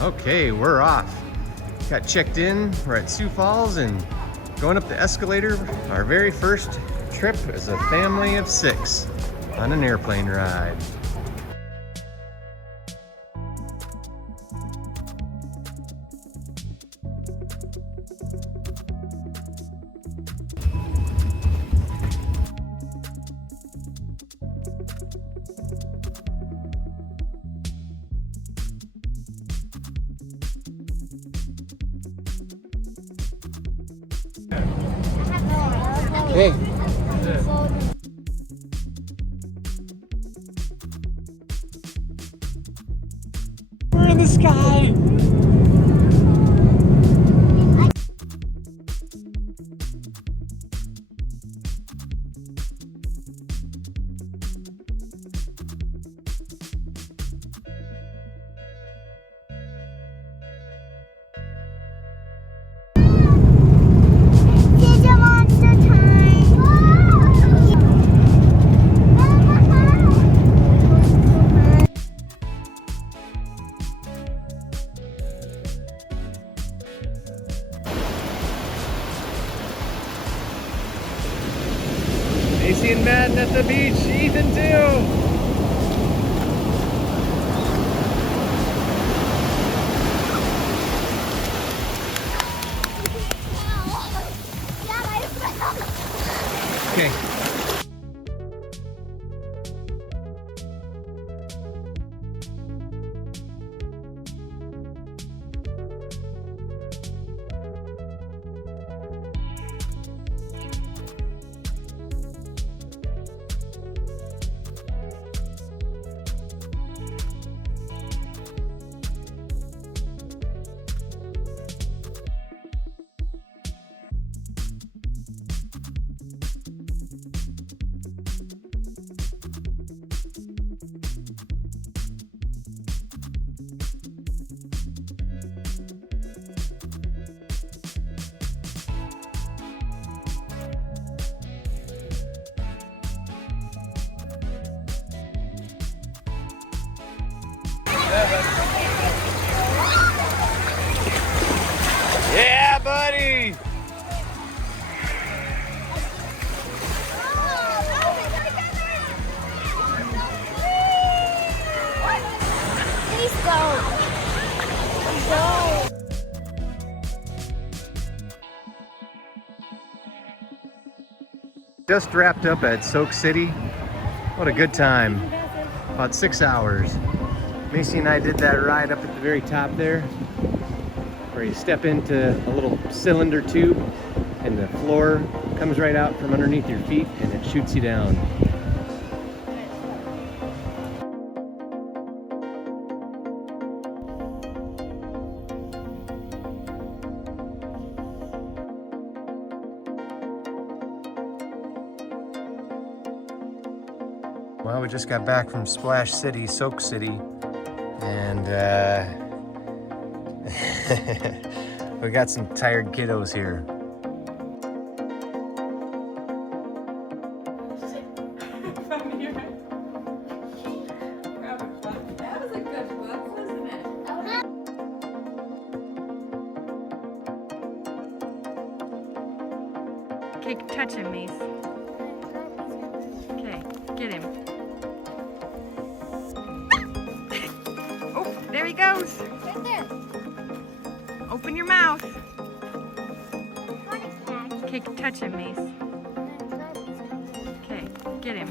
Okay, we're off. Got checked in. We're at Sioux Falls and going up the escalator. Our very first trip as a family of 6 on an airplane ride. Okay. We're in the sky. Macy and Madden at the beach, Ethan too. Okay. Yeah, buddy! Please go. Go. Just wrapped up at Soak City. What a good time. About 6 hours. Macy and I did that ride up at the very top there, where you step into a little cylinder tube and the floor comes right out from underneath your feet and it shoots you down. Well, we just got back from Splash City, Soak City, and we got some tired kiddos here. That was a good book, wasn't it? Okay, touch him, Mace. Okay, get him. Oh, there he goes. Right there. Open your mouth. Okay, touch him, Mace. Okay, get him.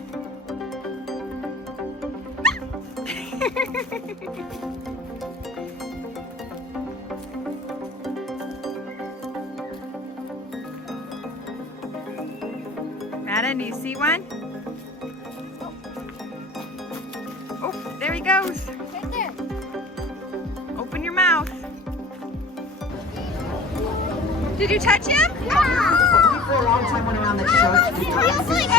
Madden, do you see one? Oh, there he goes. Right there. Open your mouth. Did you touch him? Yeah. For a long time went around the church. He feels like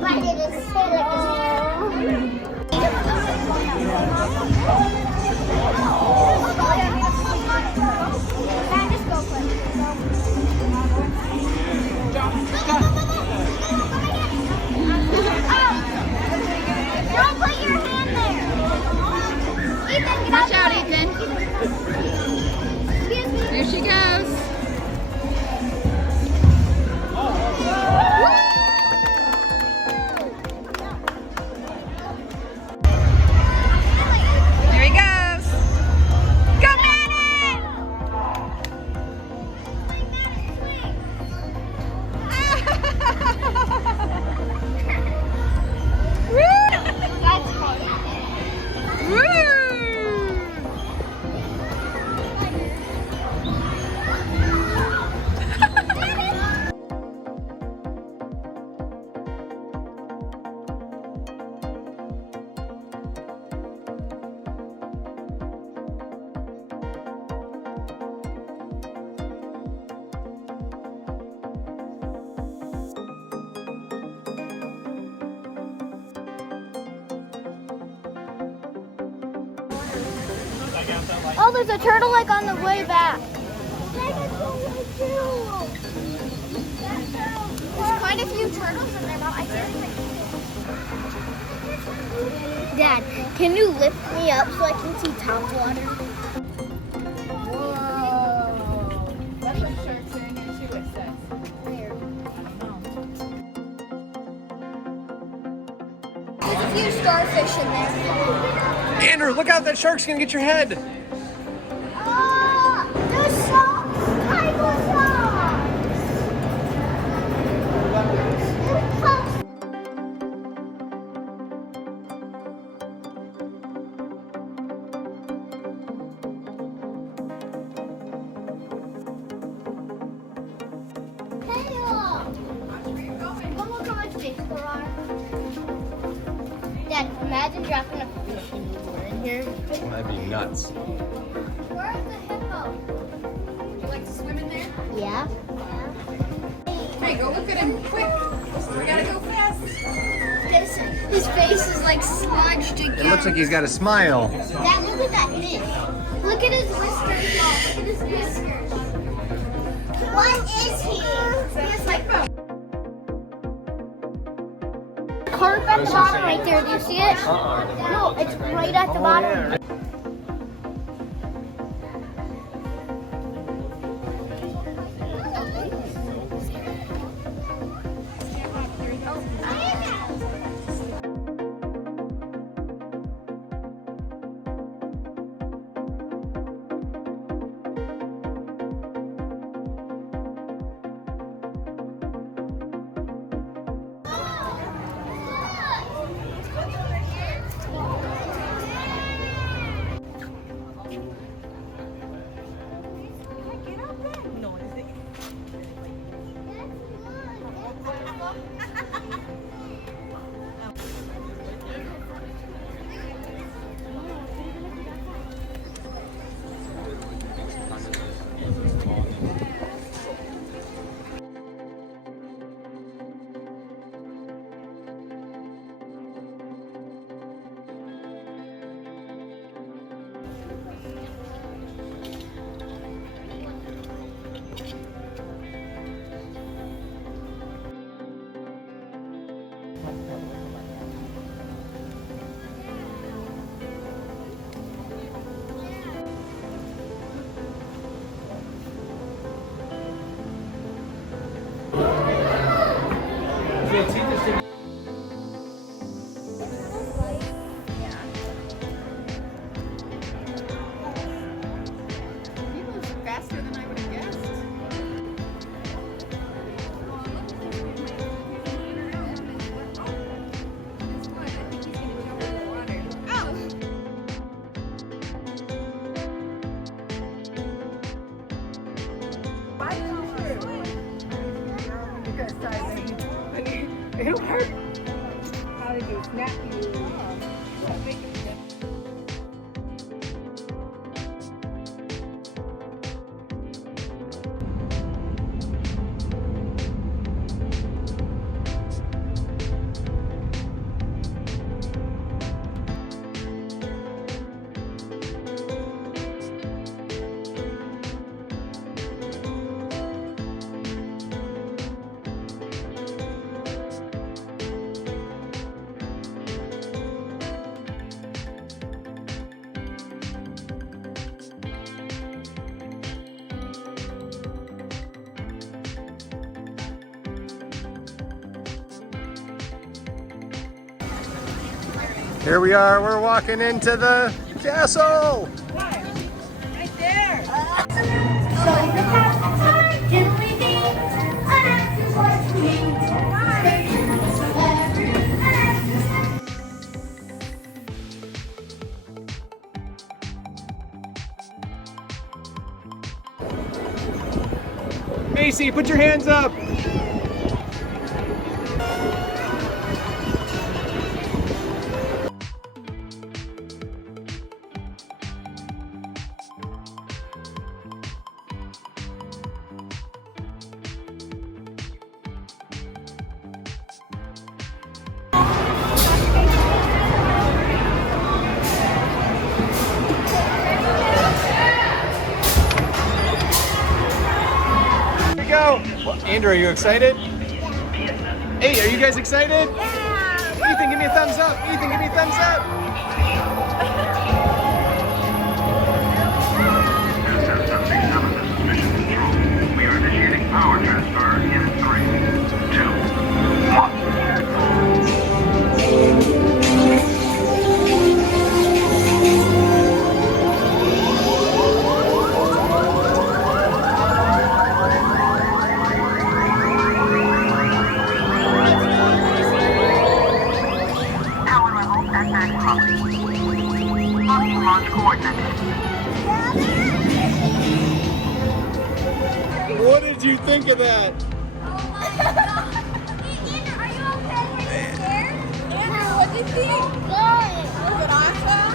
Why did it say like this? Oh, there's a turtle like on the way back. There's quite a few turtles in there, Mom. I can't even. Dad, can you lift me up so I can see top water? Whoa. That's what shark's saying. And see what it says. Where? I don't know. There's a few starfish in there. Andrew, look out! That shark's gonna get your head. There's sharks! Tiger sharks! Dad, imagine dropping a fish in the water in here. That'd be nuts. Where's the hippo? Would you like to swim in there? Yeah. Hey, go look at him quick. We gotta go fast. His face is like smudged together. It looks like he's got a smile. Dad, look at that fish. Look at his whiskers, Mom. Look at his whiskers. What is he? He's like carp at the bottom right there. Do you see it? No, it's right at the bottom. He moves faster than I would have guessed. Guess what? I think he's gonna jump in the water. It'll hurt. How did you snap you? Here we are, we're walking into the castle. Right there. Macy, put your hands up. Andrew, are you excited? Hey, are you guys excited? Yeah. Ethan, give me a thumbs up. Ethan, give me a thumbs up. We are initiating power transfer in 3, 2, 1. Power level at maximum. Locking launch coordinates. What did you think of that? Are you okay? Were you scared? Andrew, what do you think? Good. Was it awesome?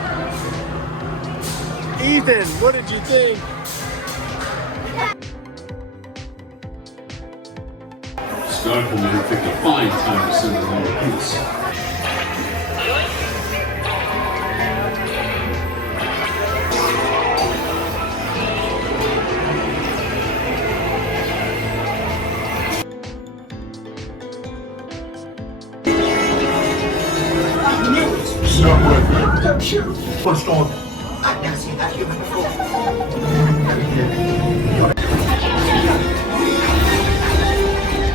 Ethan, what did you think? Starkwoman had picked a fine time to send her recruits. Stop with me. Don't shoot. What's going on? I've never seen that human before.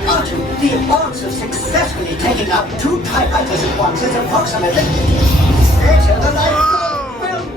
Archie, the odds of successfully taking out 2 typewriters at once is approximately... Enter the light film.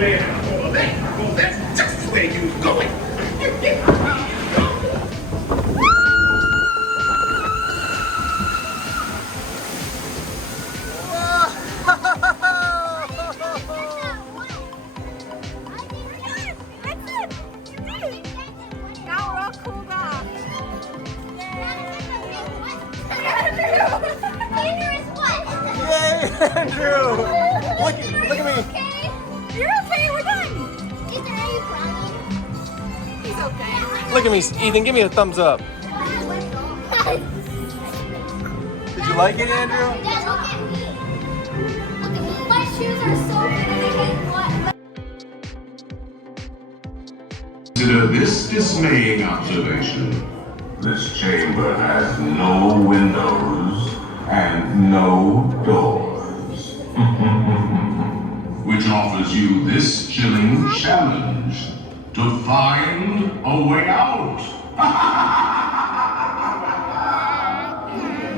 Well, that's just where you're going. Now we're all cooled off. Andrew is what? Yay, Andrew! Look at me. Okay. You're okay, we're done. Ethan, are you crying? He's okay. Look at me, Ethan. Give me a thumbs up. Did you like it, Andrew? Dad, look at me. Look at me. My shoes are so pretty. They hate what? Consider this dismaying observation. This chamber has no windows and no doors. Which offers you this chilling challenge to find a way out.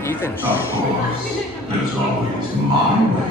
Ethan. Of course, there's always my way.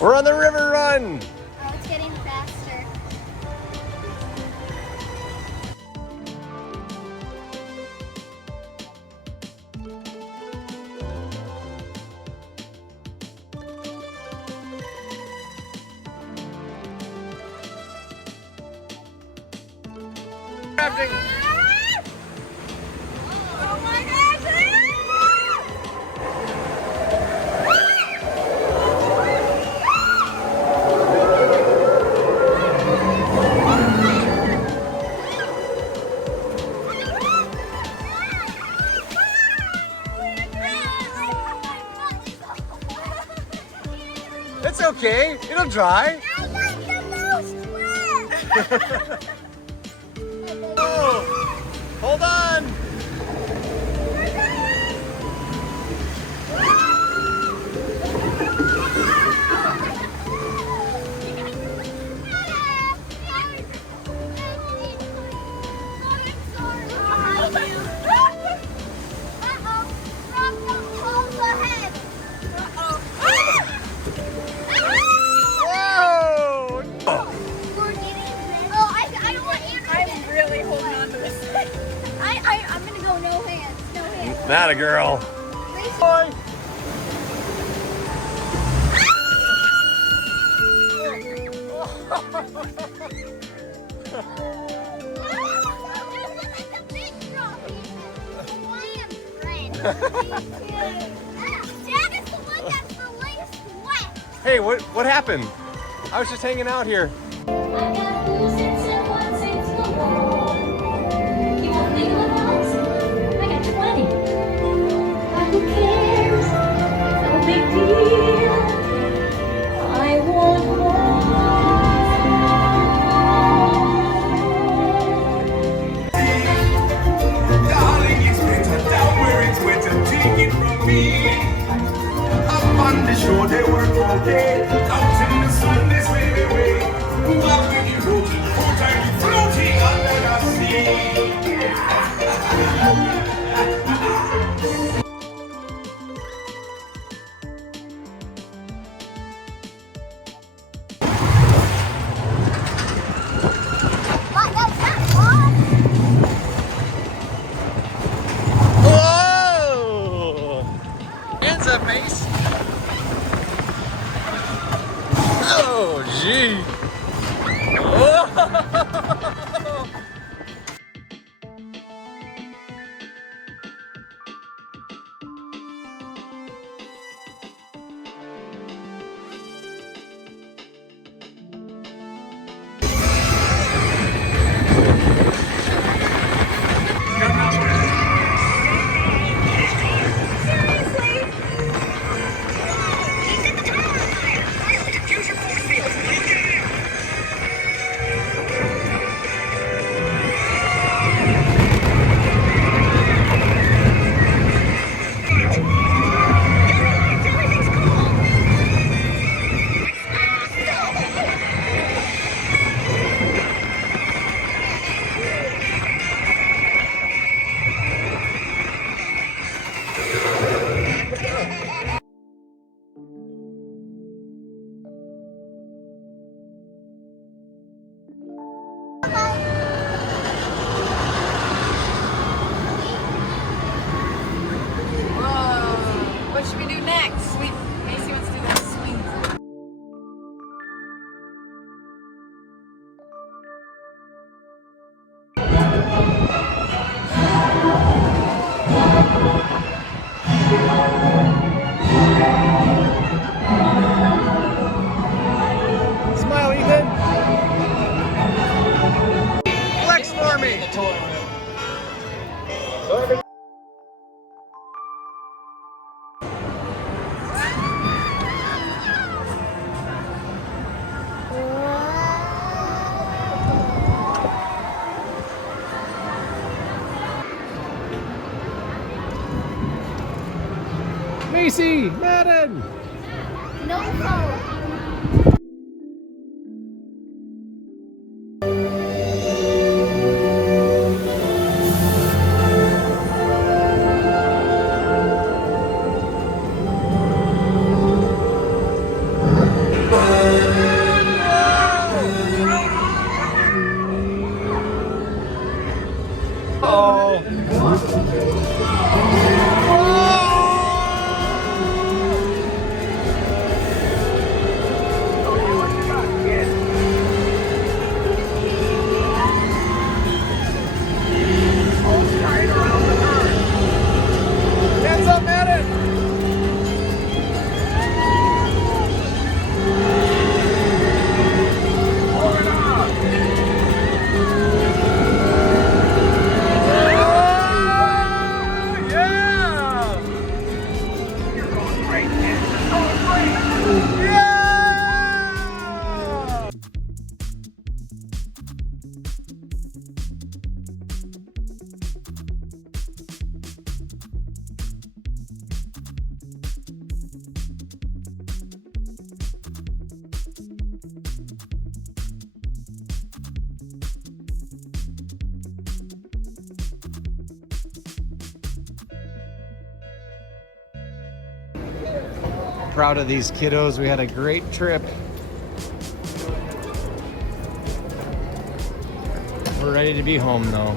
We're on the river run. Oh, it's getting faster. Crafting. Oh my gosh! It's okay. It'll dry. I got the most wet. Oh, hold on. Whoa! I'm really holding on to this. I'm gonna go no hands. No hands. Not a girl. Boy. Dad is the one that's the least wet. Hey, what happened? I was just hanging out here. I got who's it's and what's it's no more. You want legal advice? I got 20. But who cares? No big deal. I want more. Darling, it's winter down where it's winter. Take it from me. Up on the shore they work all day. Out in the sun they sail away. Up with the floaty, floating under the sea. Whoa! Hands up, Mace. Oh, gee. Whoa! Whoa. What should we do next? Sweet. Macy wants to do that swing. Smile, Ethan. Flex for me. Macy, Madden. No phone. Hands up, Madden! Proud of these kiddos. We had a great trip. We're ready to be home though.